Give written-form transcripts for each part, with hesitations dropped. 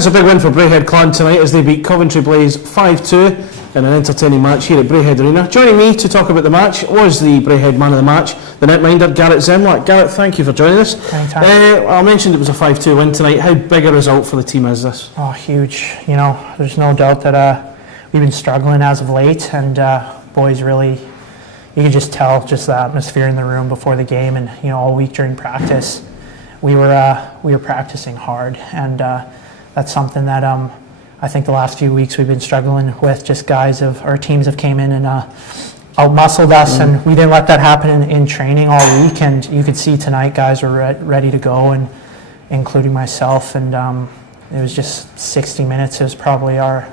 It's a big win for Braehead Clan tonight as they beat Coventry Blaze 5-2 in an entertaining match here at Braehead Arena. Joining me to talk about the match was the Braehead man of the match, the netminder Garrett Zemlak. Garrett, thank you for joining us. I mentioned it was a 5-2 win tonight. How big a result for the team is this? Oh, huge. You know, there's no doubt that we've been struggling as of late, and boys really, you can just tell just the atmosphere in the room before the game, and all week during practice, we were practicing hard, and that's something that I think the last few weeks we've been struggling with. Just our teams have came in and out-muscled us, and we didn't let that happen in training all week. And you could see tonight guys were ready to go, and including myself. And it was just 60 minutes. It was probably our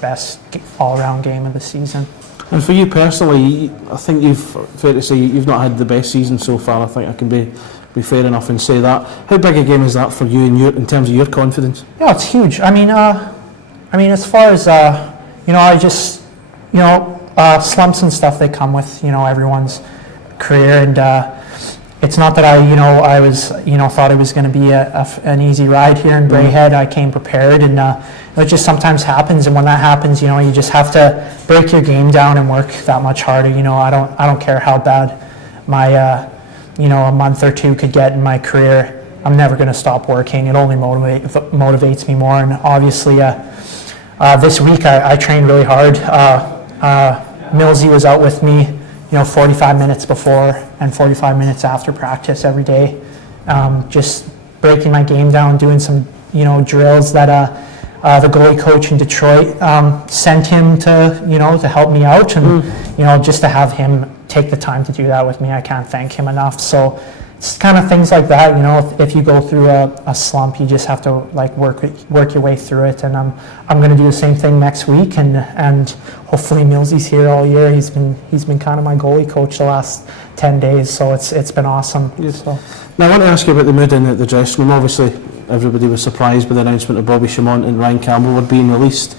best all-around game of the season. And for you personally, I think fair to say you've not had the best season so far. I think I can be fair enough and say that. How big a game is that for you in terms of your confidence? Yeah, it's huge. I mean, as far as I just slumps and stuff they come with everyone's career, and it's not that I was thought it was going to be an easy ride here in Braehead. I came prepared, and it just sometimes happens, and when that happens, you just have to break your game down and work that much harder. I don't care how bad my a month or two could get in my career. I'm never going to stop working. It only motivates me more. And obviously, this week I trained really hard. Millsy was out with me, 45 minutes before and 45 minutes after practice every day, just breaking my game down, doing some drills that the goalie coach in Detroit sent him to help me out, and just to have him take the time to do that with me, I can't thank him enough. So it's kind of things like that. If you go through a slump, you just have to work your way through it. And I'm going to do the same thing next week, and hopefully Millsy's here all year. He's been kind of my goalie coach the last 10 days, so it's been awesome. Yes. So. Now I want to ask you about the mood in the dressing room. Obviously, everybody was surprised by the announcement of Bobby Chamont and Ryan Campbell were being released.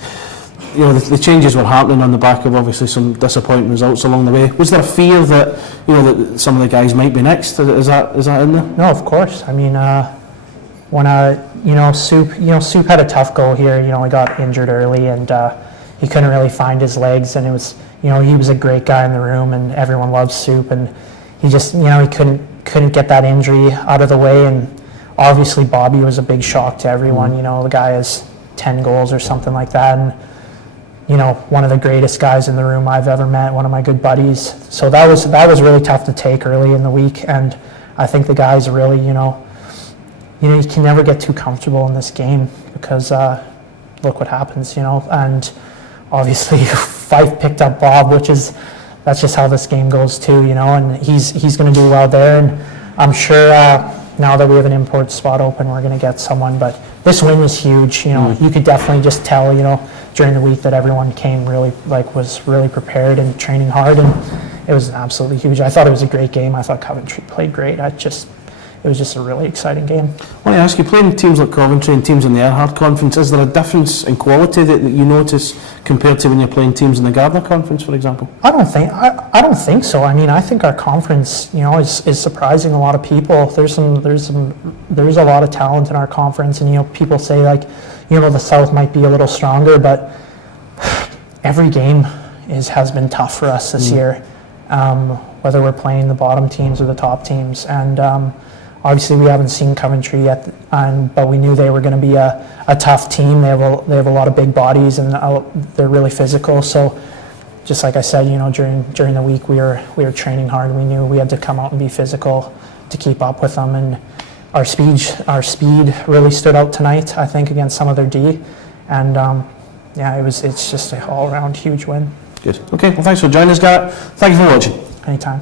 The changes were happening on the back of obviously some disappointing results along the way. Was there a fear that that some of the guys might be next? Is that in there? No, of course. I mean, when Soup had a tough go here. He got injured early, and he couldn't really find his legs. And it was he was a great guy in the room, and everyone loves Soup. And he just he couldn't get that injury out of the way. And obviously Bobby was a big shock to everyone. The guy has 10 goals or something like that, and one of the greatest guys in the room I've ever met, one of my good buddies. So that was really tough to take early in the week, and I think the guys really, you can never get too comfortable in this game because look what happens, and obviously Fife picked up Bob, that's just how this game goes too, and he's going to do well there, and I'm sure now that we have an import spot open, we're going to get someone. But this win was huge. You could definitely just tell, during the week that everyone came was really prepared and training hard, and it was absolutely huge. I thought it was a great game. I thought Coventry played great. It was just a really exciting game. I want to ask you, playing teams like Coventry and teams in the Erhard Conference, is there a difference in quality that you notice compared to when you're playing teams in the Gardner Conference, for example? I don't think so. I mean, I think our conference, is surprising a lot of people. There's a lot of talent in our conference, and people say the South might be a little stronger, but every game has been tough for us this year, whether we're playing the bottom teams or the top teams, and obviously we haven't seen Coventry yet, but we knew they were going to be a tough team. They have a lot of big bodies, and they're really physical. So just like I said, during the week we were training hard. We knew we had to come out and be physical to keep up with them, and our speed really stood out tonight, I think, against some of their D, and it's just an all-around huge win. Good. Okay, well, thanks for joining us, Garrett. Thank you for watching. Anytime.